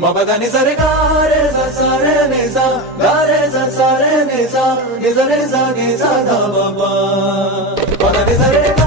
మబదని సరి గారే సరే నిజా గారే సరే నిజా నిజ నిజ నిజ ధ బ ప పదని సరి